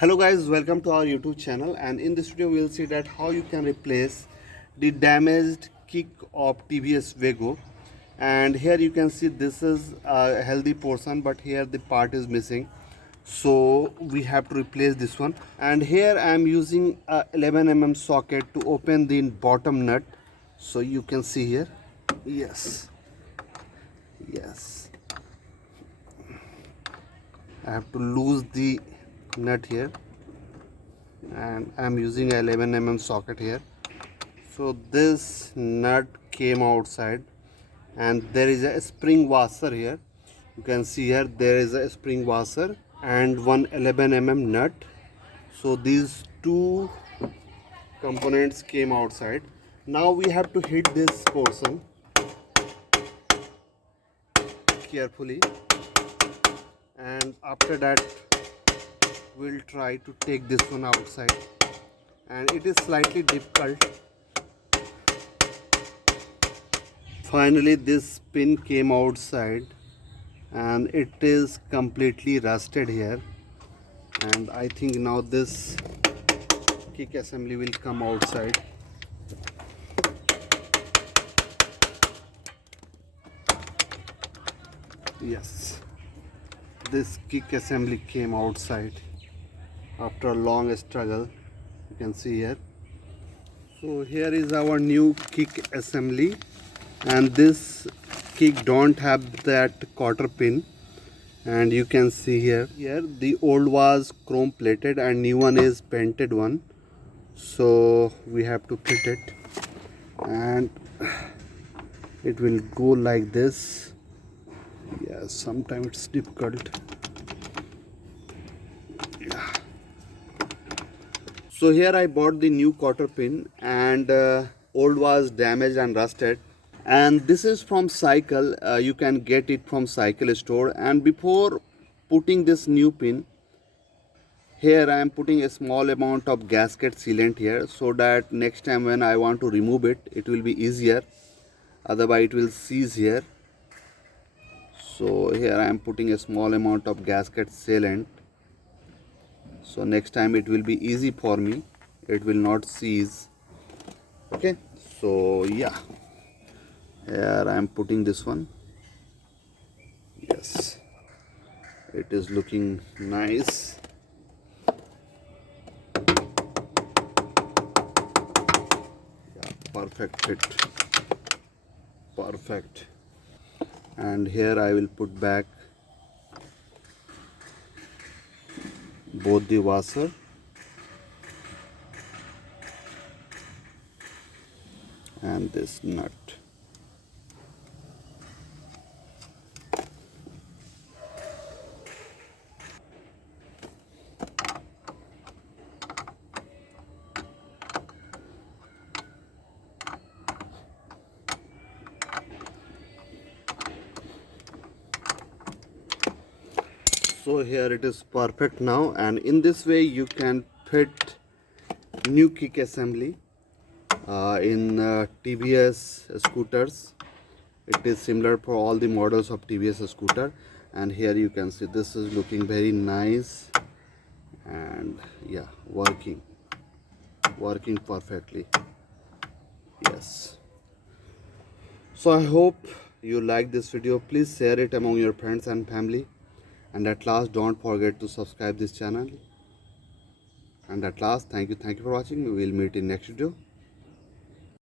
Hello guys, welcome to our YouTube channel, and in this video we will see that how you can replace the damaged kick of TVS Wego. And here you can see this is a healthy portion, but here the part is missing, so we have to replace this one. And here I am using a 11 mm socket to open the bottom nut, so you can see here. Yes, I have to lose the nut here, and I'm using a 11 mm socket here. So this nut came outside, and there is a spring washer here. You can see here there is a spring washer and one 11 mm nut. So these two components came outside. Now we have to hit this portion carefully, and after that we'll try to take this one outside, and it is slightly difficult. Finally this pin came outside, and it is completely rusted here, and I think now this kick assembly will come outside. Yes, this kick assembly came outside after a long struggle. You can see here. So here is our new kick assembly, and this kick don't have that quarter pin, and you can see here the old was chrome plated and new one is painted one, so we have to fit it, and it will go like this. Yes, sometimes it's difficult. Yeah. So here I bought the new quarter pin, and old was damaged and rusted, and this is from Cycle. You can get it from Cycle store. And before putting this new pin here, I am putting a small amount of gasket sealant here, so that next time when I want to remove it, it will be easier, otherwise it will seize here. So here I am putting a small amount of gasket sealant, so next time it will be easy for me, it will not seize. Okay, so yeah, here I am putting this one. Yes, it is looking nice. Yeah, perfect fit, perfect. And here I will put back both the washer and this nut. So here it is perfect now, and in this way you can fit new kick assembly in TVS scooters. It is similar for all the models of TVS scooter, and here you can see this is looking very nice, and yeah, working perfectly. Yes, so I hope you like this video. Please share it among your friends and family, and at last don't forget to subscribe this channel. And at last, thank you for watching. We will meet in next video.